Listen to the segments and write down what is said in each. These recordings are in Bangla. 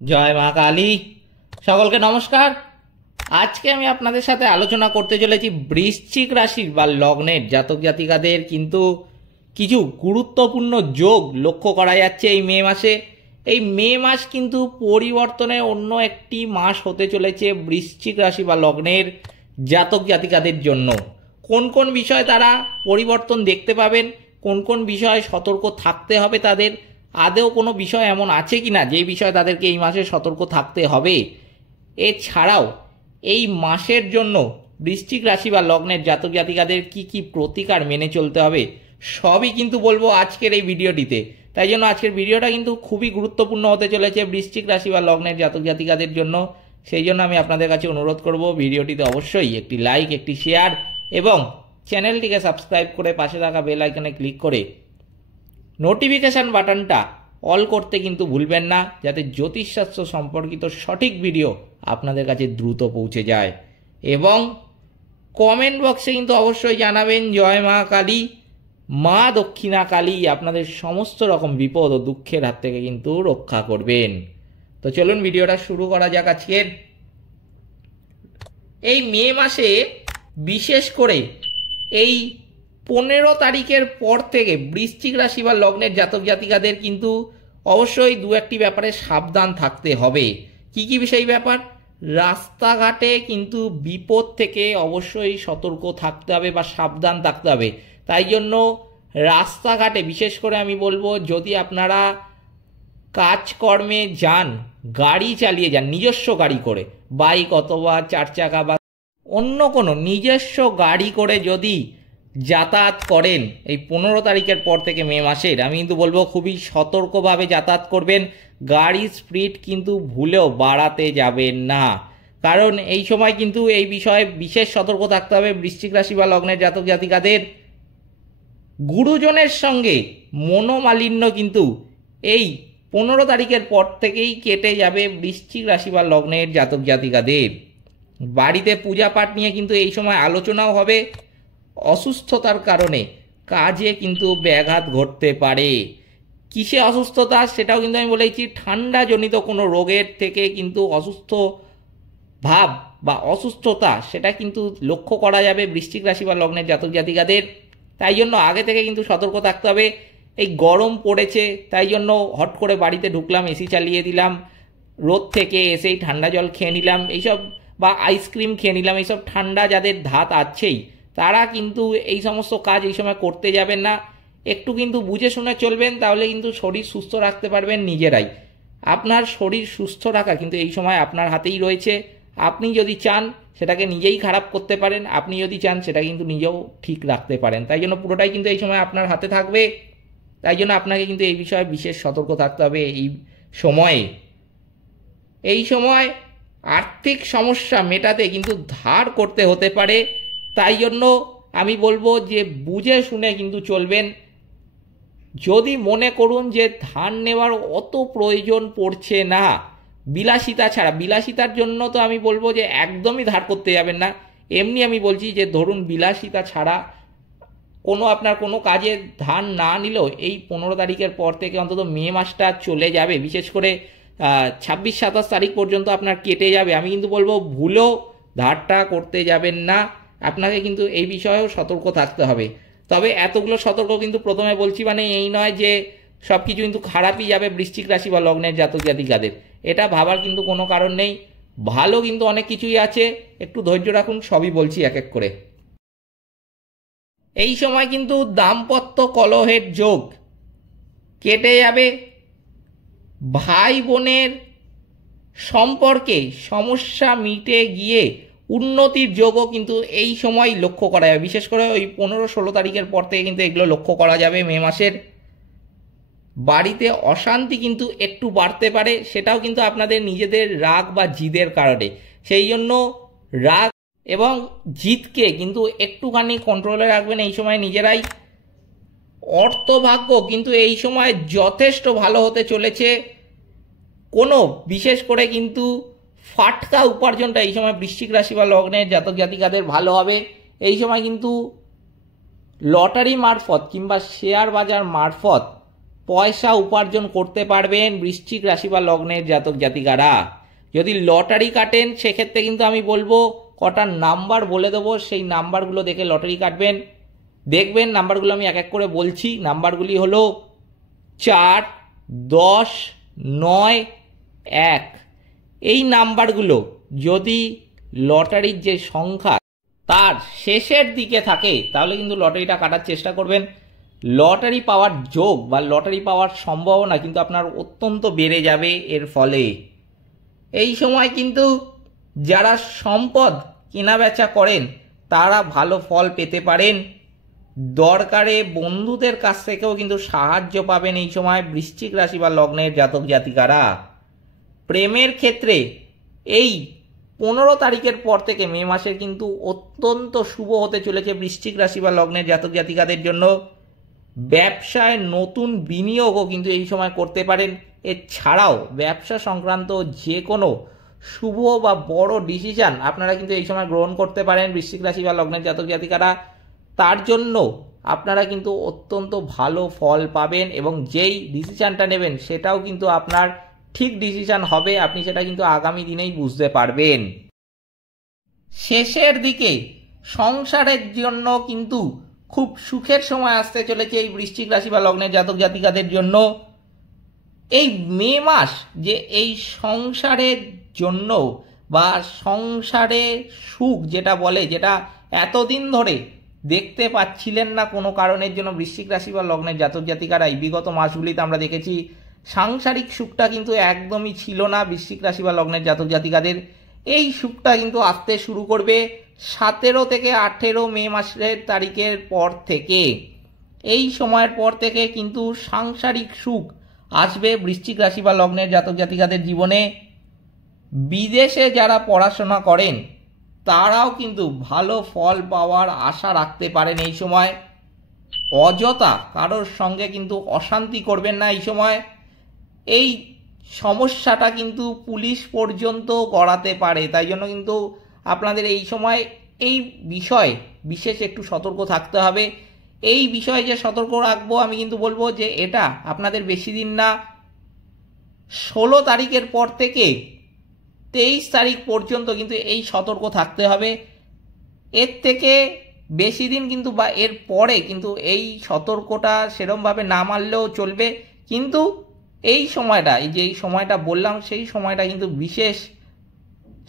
জয় মা কালী। সকলকে নমস্কার। আজকে আমি আপনাদের সাথে আলোচনা করতে চলেছি বৃশ্চিক রাশির বা লগ্নের জাতক জাতিকাদের কিন্তু কিছু গুরুত্বপূর্ণ যোগ লক্ষ্য করা যাচ্ছে এই মে মাসে। এই মে মাস কিন্তু পরিবর্তনের অন্য একটি মাস হতে চলেছে বৃশ্চিক রাশি বা লগ্নের জাতক জাতিকাদের জন্য। কোন কোন বিষয় তারা পরিবর্তন দেখতে পাবেন, কোন কোন বিষয়ে সতর্ক থাকতে হবে তাদের, আদেও কোনো বিষয় এমন আছে কি না যে বিষয়ে তাদেরকে এই মাসে সতর্ক থাকতে হবে, এছাড়াও এই মাসের জন্য বৃশ্চিক রাশি বা লগ্নের জাতক জাতিকাদের কি কি প্রতিকার মেনে চলতে হবে, সবই কিন্তু বলবো আজকের এই ভিডিওটিতে। তাই জন্য আজকের ভিডিওটা কিন্তু খুবই গুরুত্বপূর্ণ হতে চলেছে বৃশ্চিক রাশি বা লগ্নের জাতক জাতিকাদের জন্য। সেই জন্য আমি আপনাদের কাছে অনুরোধ করব ভিডিওটিতে অবশ্যই একটি লাইক, একটি শেয়ার এবং চ্যানেলটিকে সাবস্ক্রাইব করে পাশে থাকা বেল আইকনে ক্লিক করে নোটিফিকেশান বাটনটা অল করতে কিন্তু ভুলবেন না, যাতে জ্যোতিষশাস্ত্র সম্পর্কিত সঠিক ভিডিও আপনাদের কাছে দ্রুত পৌঁছে যায়। এবং কমেন্ট বক্সে কিন্তু অবশ্যই জানাবেন জয় মা কালী, মা দক্ষিণা কালী আপনাদের সমস্ত রকম বিপদ ও দুঃখের হাত থেকে কিন্তু রক্ষা করবেন। তো চলুন ভিডিওটা শুরু করা যাক। আজকের এই মে মাসে বিশেষ করে এই 15 তারিখের পর থেকে বৃশ্চিক রাশি বা লগ্নের জাতক জাতিকাদের কিন্তু অবশ্যই দু একটি ব্যাপারে সাবধান থাকতে হবে। কি কি বিষয় ব্যাপার? রাস্তাঘাটে কিন্তু বিপদ থেকে অবশ্যই সতর্ক থাকতে হবে বা সাবধান থাকতে হবে। তাই জন্য রাস্তাঘাটে বিশেষ করে আমি বলবো, যদি আপনারা কাজকর্মে যান, গাড়ি চালিয়ে যান নিজস্ব গাড়ি করে, বাইক অথবা 4 চাকা বা অন্য কোনো নিজস্ব গাড়ি করে যদি যাতায়াত করেন এই 15 তারিখের পর থেকে মে মাসের, আমি কিন্তু বলবো খুবই সতর্কভাবে যাতায়াত করবেন। গাড়ির স্পিড কিন্তু ভুলেও বাড়াতে যাবেন না, কারণ এই সময় কিন্তু এই বিষয়ে বিশেষ সতর্ক থাকতে হবে বৃশ্চিক রাশি বা লগ্নের জাতক জাতিকাদের। গুরুজনের সঙ্গে মনোমালিন্য কিন্তু এই 15 তারিখের পর থেকেই কেটে যাবে বৃশ্চিক রাশি বা লগ্নের জাতক জাতিকাদের। বাড়িতে পূজা পাঠ নিয়ে কিন্তু এই সময় আলোচনাও হবে। অসুস্থতার কারণে কাজে কিন্তু ব্যাঘাত ঘটতে পারে। কিসে অসুস্থতা সেটাও কিন্তু আমি বলেছি, ঠান্ডাজনিত কোনো রোগের থেকে কিন্তু অসুস্থ ভাব বা অসুস্থতা সেটা কিন্তু লক্ষ্য করা যাবে বৃশ্চিক রাশি বা লগ্নের জাতক জাতিকাদের। তাই জন্য আগে থেকে কিন্তু সতর্ক থাকতে হবে। এই গরম পড়েছে, তাই জন্য হট করে বাড়িতে ঢুকলাম, এসি চালিয়ে দিলাম, রোদ থেকে এসেই ঠান্ডা জল খেয়ে নিলাম এইসব, বা আইসক্রিম খেয়ে নিলাম, এইসব ঠান্ডা যাদের ধাত আছেই তারা কিন্তু এই সমস্ত কাজ এই সময় করতে যাবেন না। একটু কিন্তু বুঝে শুনে চলবেন, তাহলে কিন্তু শরীর সুস্থ রাখতে পারবেন নিজেরাই। আপনার শরীর সুস্থ রাখা কিন্তু এই সময় আপনার হাতেই রয়েছে। আপনি যদি চান সেটাকে নিজেই খারাপ করতে পারেন, আপনি যদি চান সেটা কিন্তু নিজেও ঠিক রাখতে পারেন। তাই জন্য পুরোটাই কিন্তু এই সময় আপনার হাতে থাকবে। তাই জন্য আপনাকে কিন্তু এই বিষয়ে বিশেষ সতর্ক থাকতে হবে এই সময়ে। এই সময় আর্থিক সমস্যা মেটাতে কিন্তু ধার করতে হতে পারে। তাই জন্য আমি বলবো যে বুঝে শুনে কিন্তু চলবেন। যদি মনে করুন যে ধার নেওয়ার অত প্রয়োজন পড়ছে না, বিলাসিতা ছাড়া, বিলাসিতার জন্য তো আমি বলবো যে একদমই ধার করতে যাবেন না। এমনি আমি বলছি যে ধরুন বিলাসিতা ছাড়া কোনো আপনার কোনো কাজে ধার না নিলেও এই 15 তারিখের পর থেকে অন্তত মে মাসটা চলে যাবে, বিশেষ করে 26-27 তারিখ পর্যন্ত আপনার কেটে যাবে। আমি কিন্তু বলবো ভুলেও ধারটা করতে যাবেন না, আপনাকে কিন্তু এই বিষয়েও সতর্ক থাকতে হবে। তবে এতগুলো সতর্ক কিন্তু প্রথমে বলছি মানে এই নয় যে সব কিছু কিন্তু খারাপই যাবে বৃশ্চিক রাশি বা লগ্নের জাতক জাতিকাদের, এটা ভাবার কিন্তু কোনো কারণ নেই। ভালো কিন্তু অনেক কিছুই আছে, একটু ধৈর্য রাখুন, সবই বলছি এক এক করে। এই সময় কিন্তু দাম্পত্য কলহের যোগ কেটে যাবে। ভাই বোনের সম্পর্কে সমস্যা মিটে গিয়ে উন্নতির যোগও কিন্তু এই সময় লক্ষ্য করা যাবে। বিশেষ করে ওই 15-16 তারিখের পর থেকে কিন্তু এগুলো লক্ষ্য করা যাবে মে মাসের। বাড়িতে অশান্তি কিন্তু একটু বাড়তে পারে, সেটাও কিন্তু আপনাদের নিজেদের রাগ বা জিদের কারণে। সেই জন্য রাগ এবং জিদকে কিন্তু একটুখানি কন্ট্রোলে রাখবেন এই সময় নিজেরাই। অর্থভাগ্য কিন্তু এই সময় যথেষ্ট ভালো হতে চলেছে। কোনো বিশেষ করে কিন্তু ফাটকা উপার্জনটা এই সময় বৃশ্চিক রাশি বা লগ্নের জাতক জাতিকাদের ভালো হবে। এই সময় কিন্তু লটারি মারফত কিংবা শেয়ার বাজার মারফত পয়সা উপার্জন করতে পারবেন বৃশ্চিক রাশি বা লগ্নের জাতক জাতিকারা। যদি লটারি কাটেন সেক্ষেত্রে কিন্তু আমি বলবো কটা নাম্বার বলে দেবো, সেই নাম্বারগুলো দেখে লটারি কাটবেন। দেখবেন নাম্বারগুলো আমি এক এক করে বলছি। নাম্বারগুলি হলো 4, 10, 9, 1। এই নাম্বারগুলো যদি লটারির যে সংখ্যা তার শেষের দিকে থাকে তাহলে কিন্তু লটারিটা কাটার চেষ্টা করবেন। লটারি পাওয়ার যোগ বা লটারি পাওয়ার সম্ভাবনা কিন্তু আপনার অত্যন্ত বেড়ে যাবে এর ফলে। এই সময় কিন্তু যারা সম্পদ কেনাবেচা করেন তারা ভালো ফল পেতে পারেন। দরকারে বন্ধুদের কাছ থেকেও কিন্তু সাহায্য পাবেন এই সময় বৃশ্চিক রাশি বা লগ্নের জাতক জাতিকারা। প্রেমের ক্ষেত্রে এই 15 তারিখের পর থেকে মে মাসের কিন্তু অত্যন্ত শুভ হতে চলেছে বৃশ্চিক রাশি বা লগ্নের জাতক জাতিকাদের জন্য। ব্যবসায় নতুন বিনিয়োগও কিন্তু এই সময় করতে পারেন। এছাড়াও ব্যবসা সংক্রান্ত যে কোনো শুভ বা বড় ডিসিশন আপনারা কিন্তু এই সময় গ্রহণ করতে পারেন বৃশ্চিক রাশি বা লগ্নের জাতক জাতিকারা। তার জন্য আপনারা কিন্তু অত্যন্ত ভালো ফল পাবেন এবং যেই ডিসিশনটা নেবেন সেটাও কিন্তু আপনার ঠিক ডিসিশন হবে, আপনি সেটা কিন্তু আগামী দিনেই বুঝতে পারবেন। শেষের দিকে সংসারের জন্য কিন্তু খুব সুখের সময় আসতে চলেছে এই বৃশ্চিক রাশি বা লগ্নের জাতক জাতিকাদের জন্য। এই মে মাস যে এই সংসারের জন্য বা সংসারে সুখ যেটা বলে, যেটা এতদিন ধরে দেখতে পাচ্ছিলেন না কোনো কারণের জন্য বৃশ্চিক রাশি বা লগ্নের জাতক জাতিকারা, এই বিগত মাসগুলিতে আমরা দেখেছি সাংসারিক সুখটা কিন্তু একদমই ছিল না বৃশ্চিক রাশি বা লগ্নের জাতক জাতিকাদের। এই সুখটা কিন্তু আসতে শুরু করবে 17 থেকে 18 মে মাসের তারিখের পর থেকে। এই সময়ের পর থেকে কিন্তু সাংসারিক সুখ আসবে বৃশ্চিক রাশি বা লগ্নের জাতক জাতিকাদের জীবনে। বিদেশে যারা পড়াশোনা করেন তারাও কিন্তু ভালো ফল পাওয়ার আশা রাখতে পারেন এই সময়। অযথা কারোর সঙ্গে কিন্তু অশান্তি করবেন না এই সময়। এই সমস্যাটা কিন্তু পুলিশ পর্যন্ত গড়াতে পারে, তাই জন্য কিন্তু আপনাদের এই সময় এই বিষয়ে বিশেষ একটু সতর্ক থাকতে হবে। এই বিষয়ে যে সতর্ক রাখবো আমি কিন্তু বলবো যে এটা আপনাদের বেশি দিন না, 16 তারিখের পর থেকে 23 তারিখ পর্যন্ত কিন্তু এই সতর্ক থাকতে হবে। এর থেকে বেশি দিন কিন্তু বা এর পরে কিন্তু এই সতর্কটা সেরমভাবে না মানলেও চলবে, কিন্তু এই সময়টা, এই যে এই সময়টা বললাম সেই সময়টা কিন্তু বিশেষ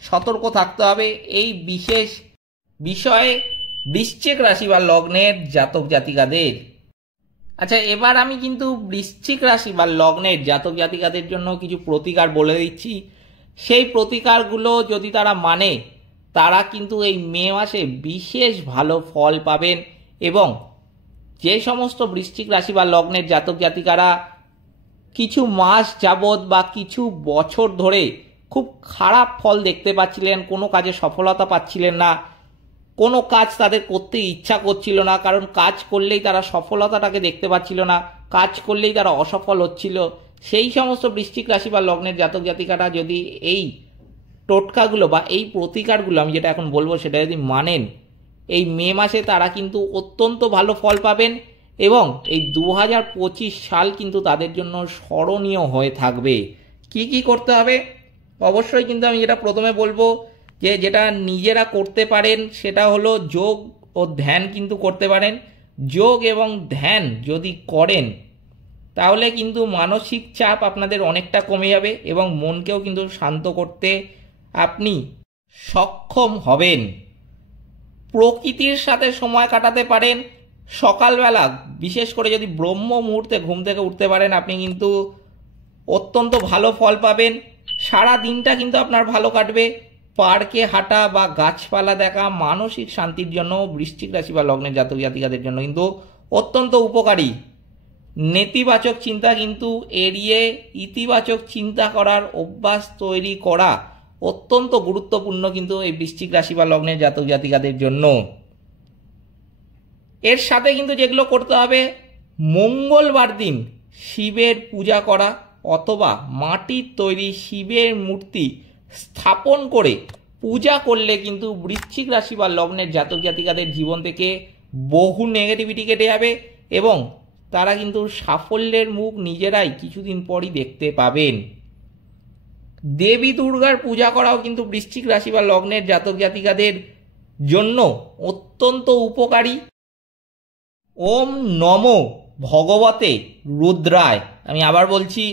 সতর্ক থাকতে হবে এই বিশেষ বিষয়ে বৃশ্চিক রাশি বা লগ্নের জাতক জাতিকাদের। আচ্ছা, এবার আমি কিন্তু বৃশ্চিক রাশি বা লগ্নের জাতক জাতিকাদের জন্য কিছু প্রতিকার বলে দিচ্ছি। সেই প্রতিকারগুলো যদি তারা মানে তারা কিন্তু এই মে মাসে বিশেষ ভালো ফল পাবেন। এবং যে সমস্ত বৃশ্চিক রাশি বা লগ্নের জাতক জাতিকারা কিছু মাস যাবৎ বা কিছু বছর ধরে খুব খারাপ ফল দেখতে পাচ্ছিলেন, কোনো কাজে সফলতা পাচ্ছিলেন না, কোনো কাজ তাদের করতে ইচ্ছা করছিল না, কারণ কাজ করলেই তারা সফলতাটাকে দেখতে পাচ্ছিল না, কাজ করলেই তারা অসফল হচ্ছিল, সেই সমস্ত বৃশ্চিক রাশি বা লগ্নের জাতক জাতিকারা যদি এই টোটকাগুলো বা এই প্রতিকারগুলো আমি যেটা এখন বলবো সেটা যদি মানেন, এই মে মাসে তারা কিন্তু অত্যন্ত ভালো ফল পাবেন। এবং এই 2025 সাল কিন্তু তাদের জন্য স্মরণীয় হয়ে থাকবে। কি কি করতে হবে? অবশ্যই কিন্তু আমি যেটা প্রথমে বলবো যে যেটা নিজেরা করতে পারেন সেটা হলো যোগ ও ধ্যান কিন্তু করতে পারেন। যোগ এবং ধ্যান যদি করেন তাহলে কিন্তু মানসিক চাপ আপনাদের অনেকটা কমে যাবে এবং মনকেও কিন্তু শান্ত করতে আপনি সক্ষম হবেন। প্রকৃতির সাথে সময় কাটাতে পারেন। সকালবেলা বিশেষ করে যদি ব্রহ্ম মুহূর্তে ঘুম থেকে উঠতে পারেন আপনি কিন্তু অত্যন্ত ভালো ফল পাবেন। সারা দিনটা কিন্তু আপনার ভালো কাটবে। পার্কে হাঁটা বা গাছপালা দেখা মানসিক শান্তির জন্য বৃশ্চিক রাশি বা লগ্নের জাতক জাতিকাদের জন্য কিন্তু অত্যন্ত উপকারী। নেতিবাচক চিন্তা কিন্তু এড়িয়ে ইতিবাচক চিন্তা করার অভ্যাস তৈরি করা অত্যন্ত গুরুত্বপূর্ণ কিন্তু এই বৃশ্চিক রাশি বা লগ্নের জাতক জাতিকাদের জন্য। এর সাথে কিন্তু যেগুলো করতে হবে, মঙ্গলবার দিন শিবের পূজা করা অথবা মাটির তৈরি শিবের মূর্তি স্থাপন করে পূজা করলে কিন্তু বৃশ্চিক রাশি বা লগ্নের জাতক জাতিকাদের জীবন থেকে বহু নেগেটিভিটি কেটে যাবে এবং তারা কিন্তু সাফল্যের মুখ নিজেরাই কিছুদিন পরই দেখতে পাবেন। দেবী দুর্গার পূজা করাও কিন্তু বৃশ্চিক রাশি বা লগ্নের জাতক জাতিকাদের জন্য অত্যন্ত উপকারী। ওম নমো ভগবতে রুদ্রায়, আমি আবার বলছি,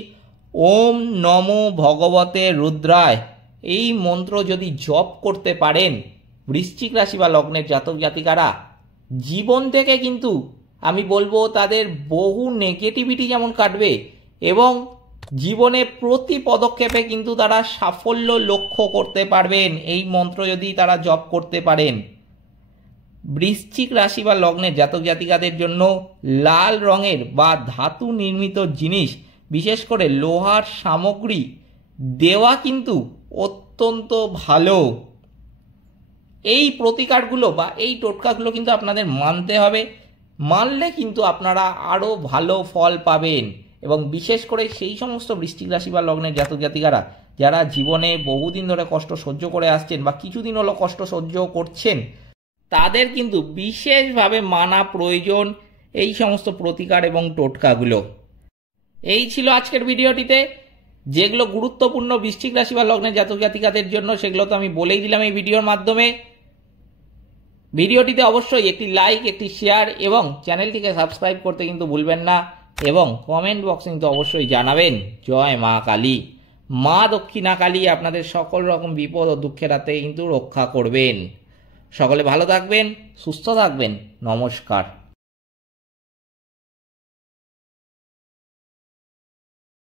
ওম নমো ভগবতে রুদ্রায়, এই মন্ত্র যদি জপ করতে পারেন বৃশ্চিক রাশি বা লগ্নের জাতক জাতিকারা, জীবন থেকে কিন্তু আমি বলবো তাদের বহু নেগেটিভিটি যেমন কাটবে এবং জীবনে প্রতি পদক্ষেপে কিন্তু তারা সাফল্য লক্ষ্য করতে পারবেন এই মন্ত্র যদি তারা জপ করতে পারেন। বৃশ্চিক রাশি বা লগ্নের জাতক জাতিকাদের জন্য লাল রঙের বা ধাতু নির্মিত জিনিস, বিশেষ করে লোহার সামগ্রী দেওয়া কিন্তু অত্যন্ত ভালো। এই প্রতিকারগুলো বা এই টোটকাগুলো কিন্তু আপনাদের মানতে হবে, মানলে কিন্তু আপনারা আরও ভালো ফল পাবেন। এবং বিশেষ করে সেই সমস্ত বৃশ্চিক রাশি বা লগ্নের জাতক জাতিকারা যারা জীবনে বহুদিন ধরে কষ্ট সহ্য করে আসছেন বা কিছুদিন হলো কষ্ট সহ্য করছেন, তাদের কিন্তু বিশেষভাবে মানা প্রয়োজন এই সমস্ত প্রতিকার এবং টোটকাগুলো। এই ছিল আজকের ভিডিওটিতে, যেগুলো গুরুত্বপূর্ণ বৃশ্চিক রাশি বা লগ্নের জাতক জাতিকাদের জন্য সেগুলো তো আমি বলেই দিলাম এই ভিডিওর মাধ্যমে। ভিডিওটিতে অবশ্যই একটি লাইক, একটি শেয়ার এবং চ্যানেলটিকে সাবস্ক্রাইব করতে কিন্তু ভুলবেন না এবং কমেন্ট বক্সে কিন্তু অবশ্যই জানাবেন জয় মা কালী। মা দক্ষিণা কালী আপনাদের সকল রকম বিপদ ও দুঃখের হাতে কিন্তু রক্ষা করবেন। সকলে ভালো থাকবেন, সুস্থ থাকবেন। নমস্কার।